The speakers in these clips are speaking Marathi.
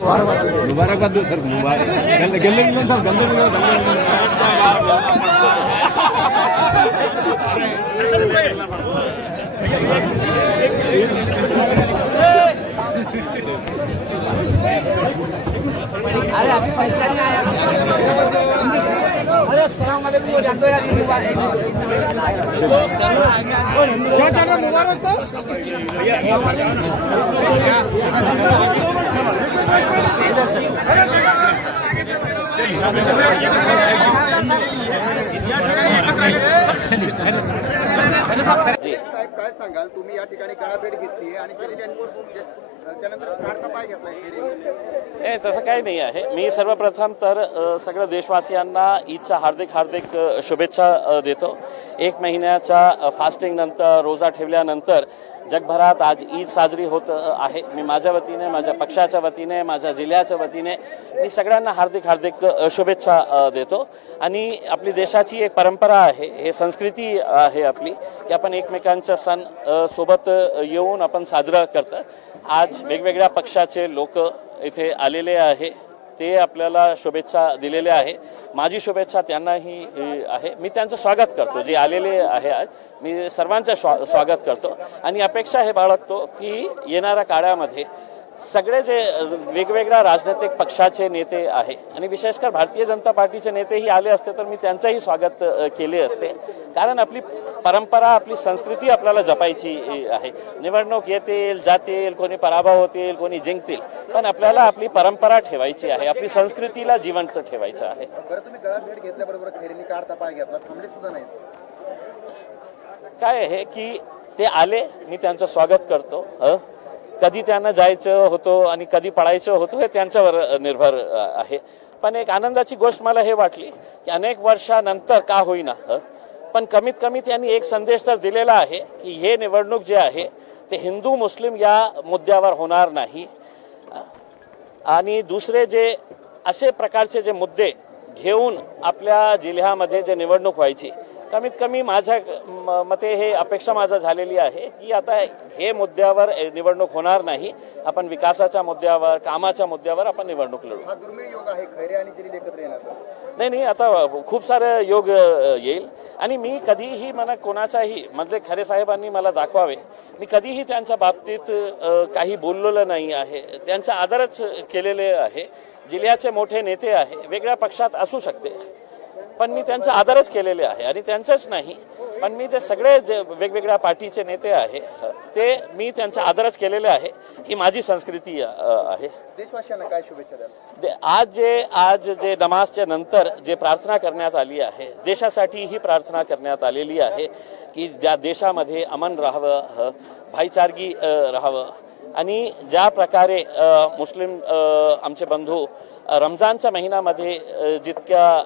मुबारकबाद दो सर, मुबारक गले मिलन सर, गले मिलन अरे अभी फैसला नहीं आया। अरे सलाम वालेकुम वो जातो यार मुबारक क्या चल रहा मुबारक तो साहेब काय सांगाल तुम्ही या ठिकाणी गळाभेट घेतली आणि त्यानंतर काढता पाय घेतलाय हे तसं काही नाही आहे। मी सर्वप्रथम तर सगळ्या देशवासियांना ईदच्या हार्दिक शुभेच्छा देतो। 1 महिन्याच्या फास्टिंग नंतर रोजा ठेवल्यानंतर जगभरात आज ईद साजरी होत आहे। मी माझ्या वतीने, माझ्या पक्षाच्या वतीने, माझ्या जिल्ह्याच्या वतीने मी सगळ्यांना हार्दिक शुभेच्छा देतो। आणि आपली देशाची एक परंपरा आहे, हे संस्कृती आहे आपली की आपण एकमेकांचा सण सोबत येऊन आपण साजरा करतो। आज वेगवेगळ्या पक्षाचे लोक इथे आलेले आहे, ते आपल्याला शुभेच्छा दिलेले आहे। माझी शुभेच्छा त्यांनाही आहे। मी त्यांचं स्वागत करतो, जे आलेले आहे आज मी सर्वांचं स्वागत करतो आणि अपेक्षा हे बाळगतो की येणाऱ्या काळामध्ये सगळे जे वेगवेगळ्या राजनैतिक पक्षाचे नेते आहे आणि विशेषकर भारतीय जनता पार्टीचे नेतेही आले असते तर मी त्यांचंही स्वागत केले असते, कारण आपली परंपरा, आपली संस्कृती आपल्याला जपायची आहे। निवडणूक येतील जातील, कोणी पराभव होतील, कोणी जिंकतील, पण आपल्याला आपली परंपरा ठेवायची आहे, आपली संस्कृतीला जिवंत ठेवायचं आहे। बरं, तुम्ही गळाभेट घेतल्याबरोबर खैरेंनी काढता पाय घेतला, थांबले सुद्धा नाही। काय आहे की ते आले, मी त्यांचं स्वागत करतो। कधी त्यांना जायचं होतं आणि कधी पळायचं होतं हे त्यांच्यावर निर्भर आहे। पण एक आनंदाची गोष्ट मला हे वाटली की अनेक वर्षानंतर का होईना पण कमीत कमी त्यांनी एक संदेश तर दिलेला आहे की हे निवडणूक जे आहे ते हिंदू मुस्लिम या मुद्द्यावर होणार नाही आणि दुसरे जे असे प्रकारचे जे मुद्दे घेऊन आपल्या जिल्ह्यामध्ये जे निवडणूक व्हायची, कमीत कमी माझ्या मते हे अपेक्षा माझा झालेली आहे की आता हे मुद्द्यावर निवडणूक होणार नाही, आपण विकासाच्या मुद्द्यावर, कामाच्या मुद्द्यावर आपण निवडणूक लढू। हा दुर्मिळ योग आहे खैरे आणि जलील एकत्र येण्याचा। नाही, आता खूप सारे योग येईल आणि मी कधीही मला कोणाचाही म्हणजे खरे साहेबांनी मला दाखवावे, मी कधीही त्यांच्या बाबतीत काही बोललेलं नाही आहे, त्यांचा आदरच केलेले आहे। जिल्ह्याचे मोठे नेते आहे, वेगळ्या पक्षात असू शकते पण मी त्यांचा आदरच केलेले आहे आणि त्यांचंच नाही पण मी ते सगळे जे वेगवेगळ्या पार्टीचे नेते आहे ते मी त्यांचा आदरच केलेले आहे। ही माझी संस्कृती आहे। देशवासियांना काय शुभेच्छा द्याल? आज जे नमाजच्या नंतर जे प्रार्थना करण्यात आली आहे, देशासाठी ही प्रार्थना करण्यात आलेली आहे की ज्या देशामध्ये अमन राहावं, भाईचारगी राहावं आणि ज्या प्रकारे मुस्लिम आमचे बंधू रमजानच्या महिन्यामध्ये जितक्या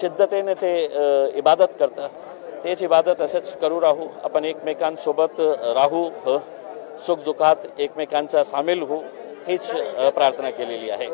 शिद्दतेने ते इबादत करतात, तेच इबादत असेच करू राहू, आपण एकमेकांसोबत राहू, सुख दुःखात एकमेकांचा सामील होऊ, हीच प्रार्थना केलेली आहे।